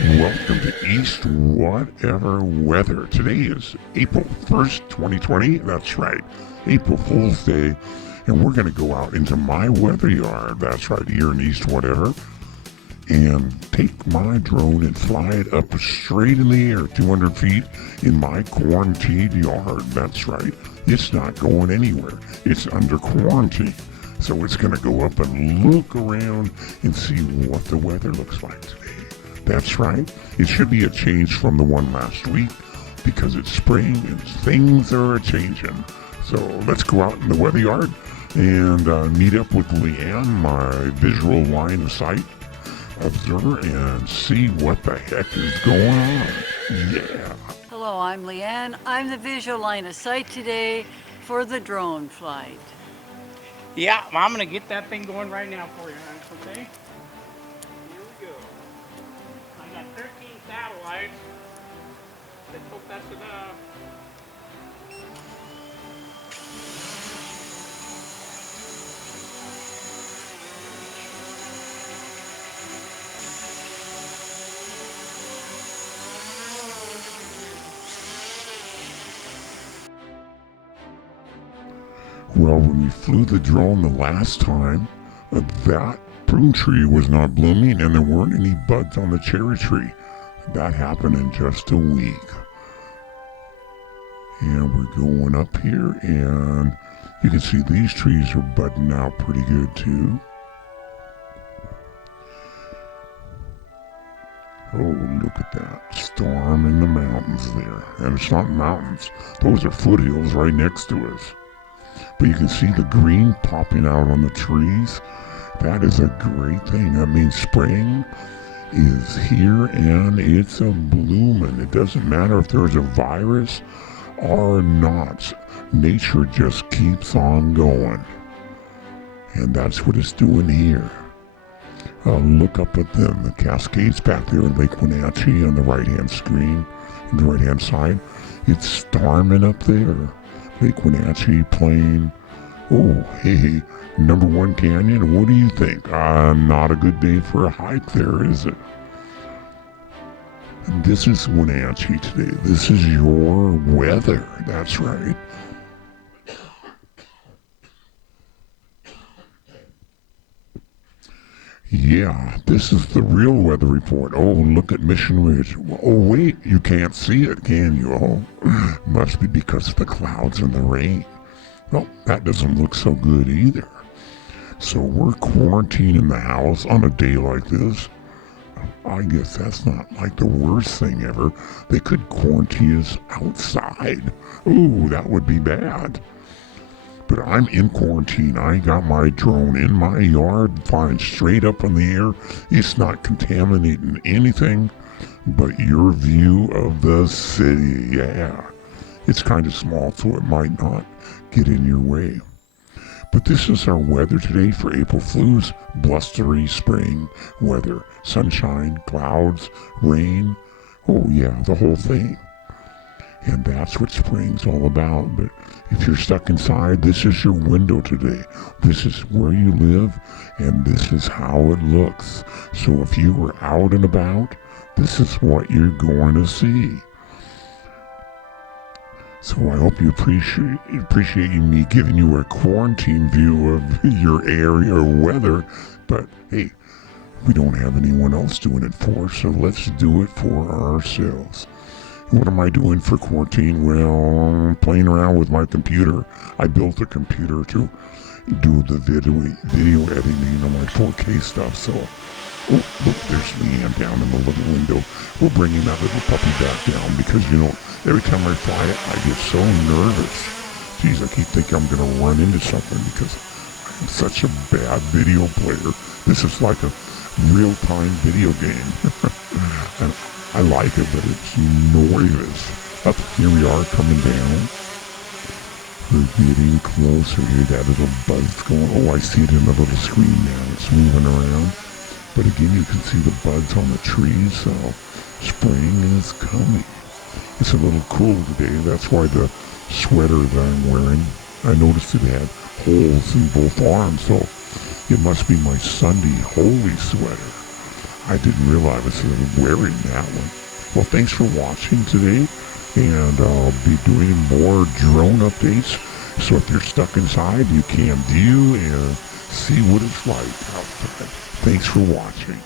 Welcome to East Whatever Weather. Today is April 1st, 2020. That's right, April Fool's Day. And we're going to go out into my weather yard. That's right, here in East Whatever. And take my drone and fly it up straight in the air, 200 feet in my quarantined yard. That's right, it's not going anywhere. It's under quarantine. So it's going to go up and look around and see what the weather looks like today. That's right. It should be a change from the one last week because it's spring and things are changing. So let's go out in the weather yard and meet up with Leanne, my visual line of sight observer, and see what the heck is going on. Yeah. Hello, I'm Leanne. I'm the visual line of sight today for the drone flight. Yeah, I'm going to get that thing going right now for you, okay? Here we go. I got 13 satellites. Let's hope that's enough. Well, when we flew the drone the last time, that prune tree was not blooming and there weren't any buds on the cherry tree. That happened in just a week. And we're going up here and you can see these trees are budding out pretty good too. Oh, look at that storm in the mountains there. And it's not mountains. Those are foothills right next to us. But you can see the green popping out on the trees. That is a great thing. I mean, spring is here and it's a blooming. It doesn't matter if there's a virus or not. Nature just keeps on going. And that's what it's doing here. Look up at them. The Cascades back there in Lake Wenatchee on the right-hand screen, on the right-hand side. It's storming up there. Lake Wenatchee Plain. Oh, hey, number one canyon. What do you think? Not a good day for a hike there, is it? And this is Wenatchee today. This is your weather. That's right. Yeah, this is the real weather report. Oh, look at Mission Ridge. Oh, wait, you can't see it, can you? Oh, must be because of the clouds and the rain. Well, that doesn't look so good either. So we're quarantined in the house on a day like this. I guess that's not like the worst thing ever. They could quarantine us outside. Ooh, that would be bad. But I'm in quarantine. I got my drone in my yard, flying straight up in the air. It's not contaminating anything but your view of the city. Yeah, it's kind of small, so it might not get in your way. But this is our weather today for April Fool's blustery spring weather. Sunshine, clouds, rain. Oh yeah, the whole thing. And that's what spring's all about. But if you're stuck inside, this is your window today. This is where you live, and this is how it looks. So if you were out and about, this is what you're going to see. So I hope you appreciate me giving you a quarantine view of your area or weather. But hey, we don't have anyone else doing it for us, so let's do it for ourselves. What am I doing for quarantine? Well, I'm playing around with my computer. I built a computer to do the video editing on my 4K stuff. So, oh, look, there's Leanne down in the little window. We're bringing that little puppy back down because, you know, every time I fly it, I get so nervous. Geez, I keep thinking I'm going to run into something because I'm such a bad video player. This is like a real-time video game. And I like it, but it's noise. Up here we are coming down. We're getting closer. Hear that little buzz going. Oh, I see it in the little screen now. It's moving around. But again, you can see the buds on the trees, so spring is coming. It's a little cool today. That's why the sweater that I'm wearing, I noticed it had holes in both arms, so it must be my Sunday holy sweater. I didn't realize I was wearing that one. Well, thanks for watching today, and I'll be doing more drone updates. So if you're stuck inside, you can view and see what it's like outside. Thanks for watching.